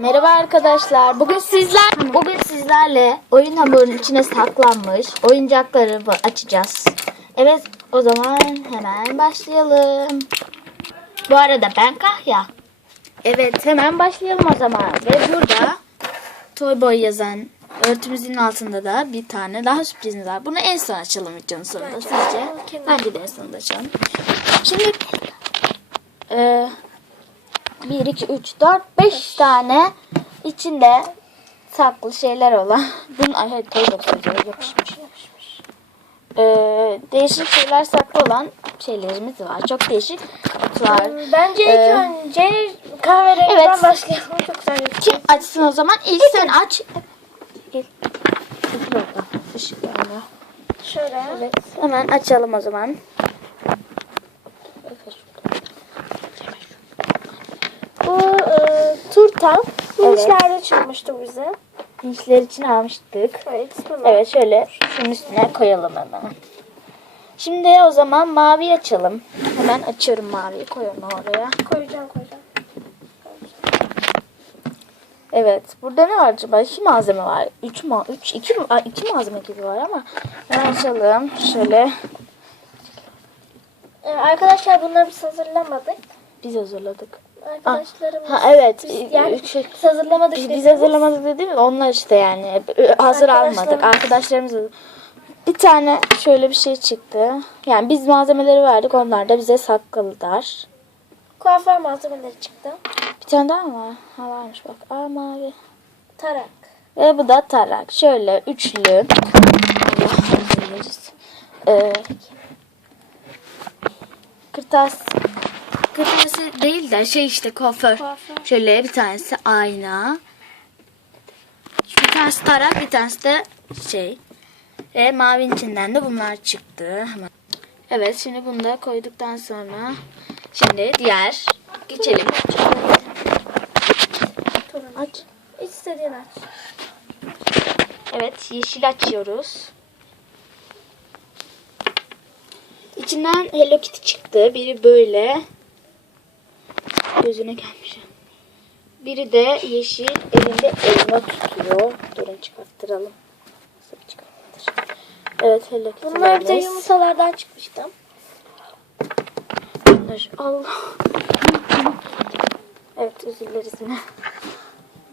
Merhaba arkadaşlar. Bugün sizler bugün sizlerle oyun hamurunun içine saklanmış oyuncakları açacağız. Evet, o zaman hemen başlayalım. Bu arada ben Kahya. Evet, hemen başlayalım o zaman. Ve burada Toy Boy yazan örtümüzün altında da bir tane daha sürprizimiz var. Bunu en son açalım videonun sonunda sizce. Bence de en sonunda açalım. Şimdi e, 1, 2, 3, 4, 5 tane içinde saklı şeyler olan. Bunun ay hayır toy box yapışmış. Ee, değişik şeyler saklı olan şeylerimiz var. Çok değişik kutular. Bence ilk Ee, önce kahverengiden evet. başlayalım. Çok güzel. Kim açsın o zaman? İlk sen aç. Gel. Işık yanıyor. Şöyle. Evet. Hemen açalım o zaman. Bu Evet. Minişlerde çıkmıştı bize. İşler için almıştık. Evet. Tamam. Evet şöyle şunun üstüne koyalım hemen. Şimdi o zaman mavi açalım. Hemen açıyorum maviyi koyalım oraya. Koyacağım koyacağım. Evet. Burada ne var acaba? İki malzeme var. Üç ma üç iki ma- Aa, iki malzeme gibi var ama hemen açalım. Şöyle E, arkadaşlar bunları biz hazırlamadık. Biz hazırladık. Arkadaşlarımız. Ha evet. Biz, yani şey, biz hazırlamadık. biz, biz hazırlamadık dediğim onlar işte yani hazır almadık. Arkadaşlarımız. Bir tane şöyle bir şey çıktı. Yani biz malzemeleri verdik. Onlar da bize sakladılar. Kuaför malzemeleri çıktı. Bir tane daha mı var? Ha varmış bak. Aa mavi. Tarak. Ve bu da tarak. Şöyle üçlü. Allah. Ee, kırtas. Kırtası değil de şey işte kuaför. Kuaför. Şöyle bir tanesi ayna. Bir tanesi tarak bir tanesi de şey. Ve mavinin içinden de bunlar çıktı. Evet şimdi bunu da koyduktan sonra şimdi diğer geçelim. Aç. İstediğin aç. Evet, yeşil açıyoruz. İçinden Hello Kitty çıktı. Biri böyle. Gözüne gelmiş. Biri de yeşil elinde elma tutuyor. Durun çıkarttıralım. Nasıl çıkarttır? Evet Kitty. Bunlar bize yumurtalardan çıkmıştı. Allah. Evet özürleriz yine.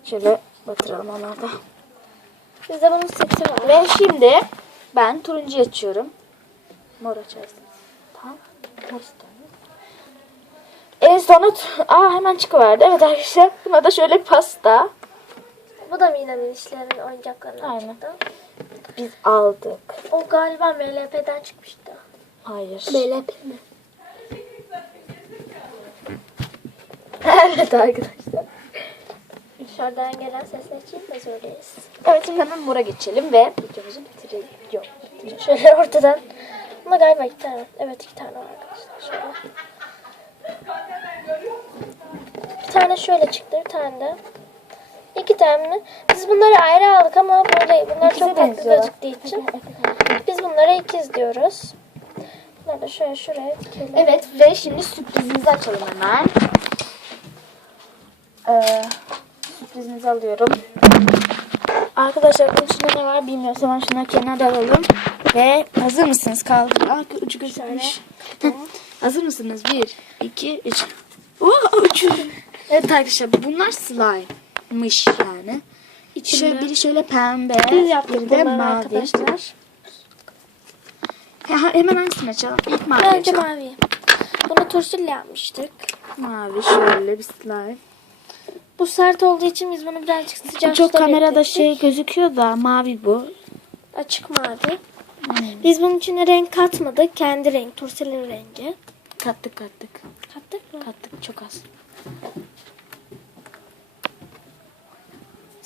Şöyle batıralım onları da. Bizde bunun seti var. Ve şimdi ben turuncu açıyorum. Mor açarsın. Tamam. Mor istiyorum. En sonu Aa hemen çıkıverdi. Evet arkadaşlar. Buna da şöyle pasta. Bu da yine minişlerin oyuncaklarından Aynen. çıktı. Biz aldık. O galiba MLP'den çıkmıştı. Hayır. MLP mi? evet arkadaşlar. Dışarıdan gelen sesler için de söyleyiz. Evet şimdi hemen mora geçelim ve videomuzu bitirelim. Yok. bitireceğim. Şöyle ortadan. Bunda galiba iki tane. Evet iki tane var arkadaşlar. Şöyle. Tane şöyle çıktı. Bir tane de. İki tane. Biz bunları ayrı aldık ama böyle bunlar İkisi çok tatlı gözüktüğü için. Biz bunlara ikiz diyoruz. Bunları da şöyle şuraya dikelim. Evet ve şimdi sürprizimizi açalım hemen. Ee, sürprizimizi alıyorum. Arkadaşlar bunun içinde ne var bilmiyoruz. Hemen şunları kenara alalım. Ve hazır mısınız? Kaldır. Arka ucu gözükmüş. Hazır mısınız? Bir, iki, üç. Oo, ucu. Evet arkadaşlar bunlar slime'mış yani. Şöyle, biri şöyle pembe, Biz yaptık biri de bunları mavi. arkadaşlar. Ha, hemen hangisini açalım? İlk mavi Bence açalım. mavi. Bunu turşuyla yapmıştık. Mavi şöyle bir slime. Bu sert olduğu için biz bunu birazcık sıcak Çok suda kamerada beklettik. şey gözüküyor da mavi bu. Açık mavi. Hmm. Biz bunun içine renk katmadık. Kendi renk, turselin rengi. Kattık kattık. Kattık mı? Kattık çok az.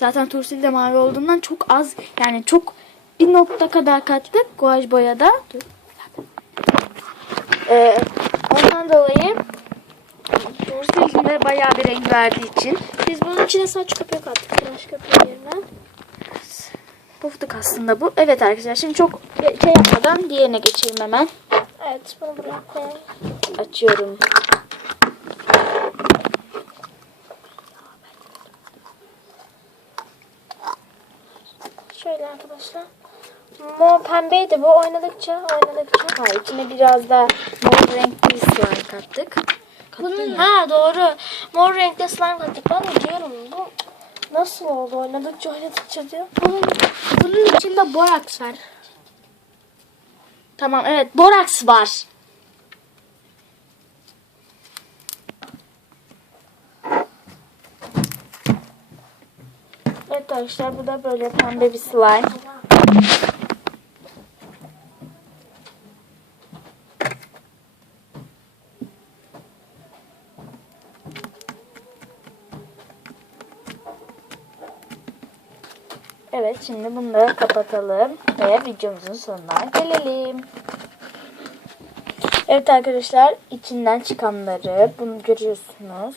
Zaten tursil de mavi olduğundan çok az yani çok bir nokta kadar kattık guaj boyada. Dur. Ee, ondan dolayı tursil de bayağı bir renk verdiği için Biz bunun içine saç köpüğü kattık. Tıraş köpüğü yerine. puftuk aslında bu. Evet arkadaşlar şimdi çok şey yapmadan diğerine geçelim hemen. Evet bunu buraya koyalım. Açıyorum. Şöyle arkadaşlar. Mor pembeydi bu oynadıkça oynadıkça. Ha, içine biraz da mor renkli slime kattık. Bunun, ha doğru. Mor renkli slime kattık. Ben de diyorum bu nasıl oldu oynadıkça oynadıkça diyor. Bunun, bunun içinde boraks var. Tamam evet boraks var. Arkadaşlar bu da böyle pembe bir slime. Evet şimdi bunları kapatalım ve videomuzun sonuna gelelim. Evet arkadaşlar içinden çıkanları bunu görüyorsunuz.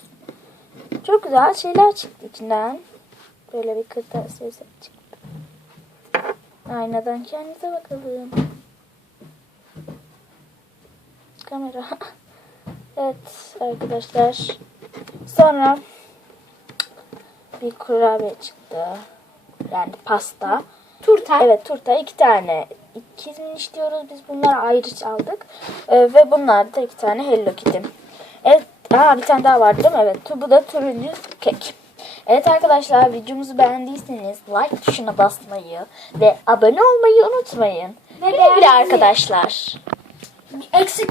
Çok güzel şeyler çıktı içinden. Böyle bir kırtasiye çıktı. Aynadan kendinize bakalım. Kamera. Evet arkadaşlar. Sonra bir kurabiye çıktı. Yani pasta. Turta. Evet turta iki tane. İkiz mi istiyoruz biz bunları ayrı aldık. Ee, ve bunlar da iki tane Hello Kitty. Evet aa, bir tane daha vardı değil mi? Evet bu da turuncu kek. Evet arkadaşlar videomuzu beğendiyseniz like tuşuna basmayı ve abone olmayı unutmayın. Ve Güle güle arkadaşlar. Eksik